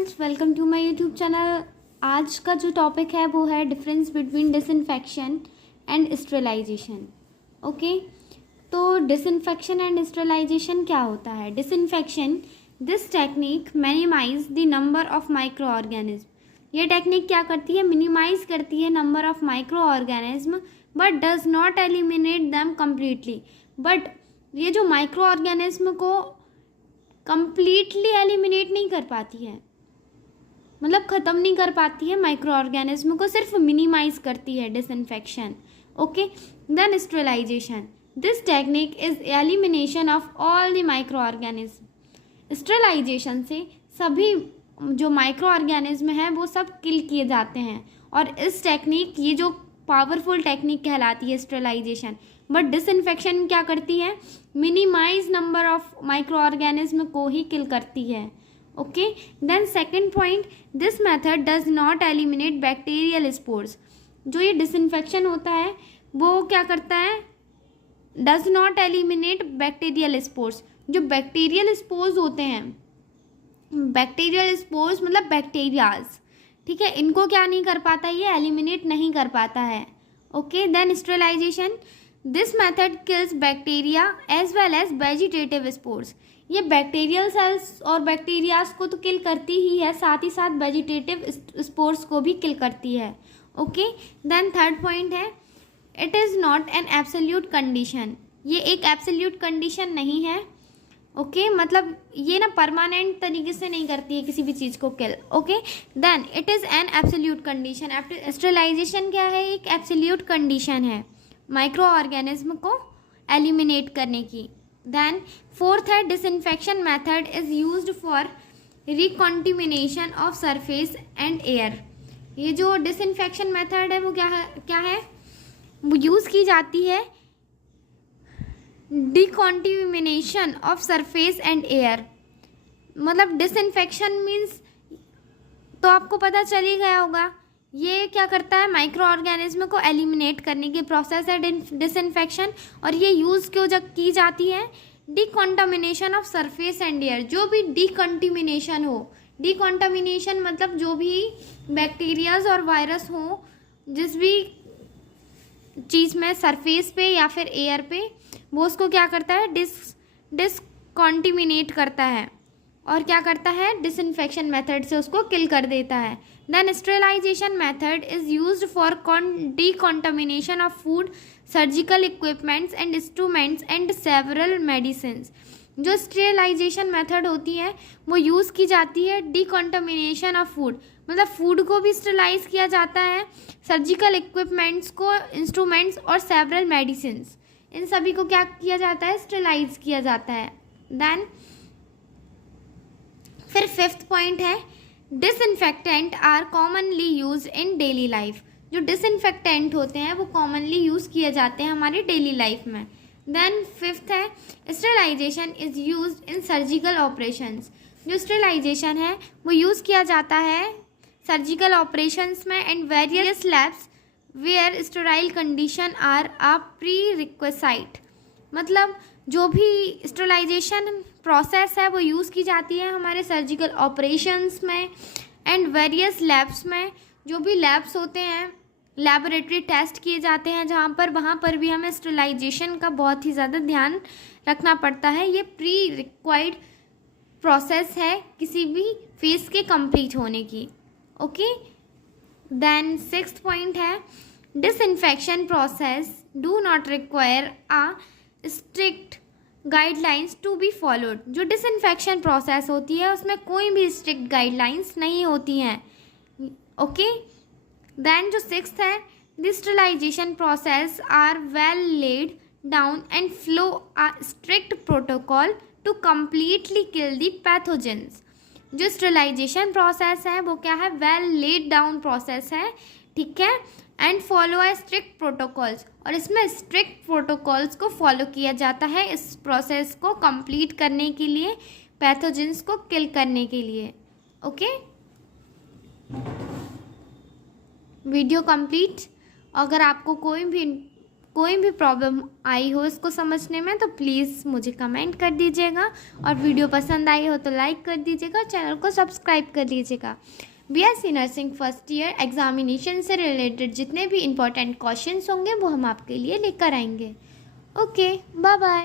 Friends, welcome to my YouTube channel. आज का जो टॉपिक है वो है difference between disinfection and sterilization. Okay, तो डिसइंफेक्शन एंड स्टेरिलाइजेशन क्या होता है? Disinfection, this technique minimize the number of micro organism. ये टेक्निक क्या करती है? मिनिमाइज करती है number of micro organism but does not eliminate them completely. बट ये जो माइक्रो ऑर्गेनिज्म को कंप्लीटली एलिमिनेट नहीं कर पाती है, मतलब ख़त्म नहीं कर पाती है माइक्रो ऑर्गेनिज्म को, सिर्फ मिनिमाइज करती है disinfection. Okay, then sterilization, this technique is elimination of all the micro organism. Sterilization से सभी जो माइक्रो ऑर्गेनिज्म हैं वो सब किल किए जाते हैं, और इस टेक्निक, ये जो पावरफुल टेक्निक कहलाती है स्टेरिलाइजेशन। बट डिसइंफेक्शन क्या करती है? Minimize number of micro organism को ही किल करती है। Okay, then second point, this method does not eliminate bacterial spores. जो ये डिसइंफेक्शन होता है वो क्या करता है? Does not eliminate bacterial spores. जो बैक्टीरियल स्पोर्स होते हैं, बैक्टीरियल स्पोर्स मतलब बैक्टीरियाज, ठीक है, इनको क्या नहीं कर पाता, ये एलिमिनेट नहीं कर पाता है। Okay, then sterilization, this method kills bacteria as well as vegetative spores. ये बैक्टीरियल सेल्स और बैक्टीरियाज को तो किल करती ही है, साथ ही साथ वेजिटेटिव स्पोर्स को भी किल करती है। ओके, देन थर्ड पॉइंट है, it is not an absolute condition. ये एक एब्सोल्यूट कंडीशन नहीं है। ओके, मतलब ये ना परमानेंट तरीके से नहीं करती है किसी भी चीज़ को kill. Okay, then it is an absolute condition. Sterilisation क्या है? एक एब्सोल्यूट कंडीशन है माइक्रो ऑर्गेनिज्म को एलिमिनेट करने की। देन फोर्थ है, disinfection method is used for recontamination of surface and air. ये जो डिसइंफेक्शन मेथड है वो क्या है? वो यूज़ की जाती है डिकॉन्टिमिनेशन ऑफ सरफेस एंड एयर। मतलब डिसइंफेक्शन मीन्स तो आपको पता चल ही गया होगा, ये क्या करता है? माइक्रो ऑर्गेनिज्म को एलिमिनेट करने की प्रोसेस है डिसइंफेक्शन। और ये यूज़ क्यों की जाती है? Decontamination of surface and air. जो भी डिकॉन्टिमिनेशन हो, डिकॉन्टामिनेशन मतलब जो भी बैक्टीरियाज और वायरस हो जिस भी चीज़ में, सरफेस पे या फिर एयर पे, वो उसको क्या करता है? डिसकॉन्टिमिनेट करता है, और क्या करता है? डिसइंफेक्शन मेथड से उसको किल कर देता है। Then sterilisation method is used for decontamination of food, surgical equipments and instruments and several medicines. जो स्टेरिलाइजेशन मेथड होती है वो यूज़ की जाती है डिकॉन्टामिनेशन ऑफ फूड, मतलब फूड को भी स्टेरिलाइज किया जाता है, सर्जिकल इक्विपमेंट्स को, इंस्ट्रूमेंट्स और सेवरल मेडिसिन्स, इन सभी को क्या किया जाता है? स्टेरिलाइज किया जाता है। देन फिर फिफ्थ पॉइंट है, disinfectant are commonly use in daily life. जो डिसइंफेक्टेंट होते हैं वो कॉमनली यूज़ किए जाते हैं हमारी डेली लाइफ में। देन फिफ्थ है, sterilization is use in surgical operations. जो स्टेरिलाइजेशन है वो यूज़ किया जाता है सर्जिकल ऑपरेशंस में and various labs where sterile condition are a prerequisite. मतलब जो भी स्टेरिलाइजेशन प्रोसेस है वो यूज़ की जाती है हमारे सर्जिकल ऑपरेशंस में एंड वेरियस लैब्स में। जो भी लैब्स होते हैं, लैबोरेटरी टेस्ट किए जाते हैं जहाँ पर, वहाँ पर भी हमें स्टेरिलाइजेशन का बहुत ही ज़्यादा ध्यान रखना पड़ता है। ये प्री रिक्वायर्ड प्रोसेस है किसी भी फेज के कंप्लीट होने की। ओके, देन सिक्स्थ पॉइंट है, disinfection process do not require a strict guidelines to be followed. जो डिसइंफेक्शन प्रोसेस होती है उसमें कोई भी स्ट्रिक्ट गाइडलाइंस नहीं होती हैं। ओके, देन जो सिक्स्थ है, the sterilization process are well laid down and follow a strict protocol to completely kill the pathogens. जो स्टेरिलाइजेशन प्रोसेस है वो क्या है? वेल लेड डाउन प्रोसेस है, ठीक है, and follow a strict protocols, और इसमें स्ट्रिक्ट प्रोटोकॉल्स को फॉलो किया जाता है इस प्रोसेस को कंप्लीट करने के लिए, पैथोजेंस को किल करने के लिए। Okay, video complete. अगर आपको कोई भी कोई भी प्रॉब्लम आई हो इसको समझने में तो प्लीज़ मुझे कमेंट कर दीजिएगा, और वीडियो पसंद आई हो तो लाइक कर दीजिएगा और चैनल को सब्सक्राइब कर लीजिएगा। BSc nursing first year examination से रिलेटेड जितने भी इम्पोर्टेंट क्वेश्चंस होंगे वो हम आपके लिए लेकर आएंगे। Okay, bye bye.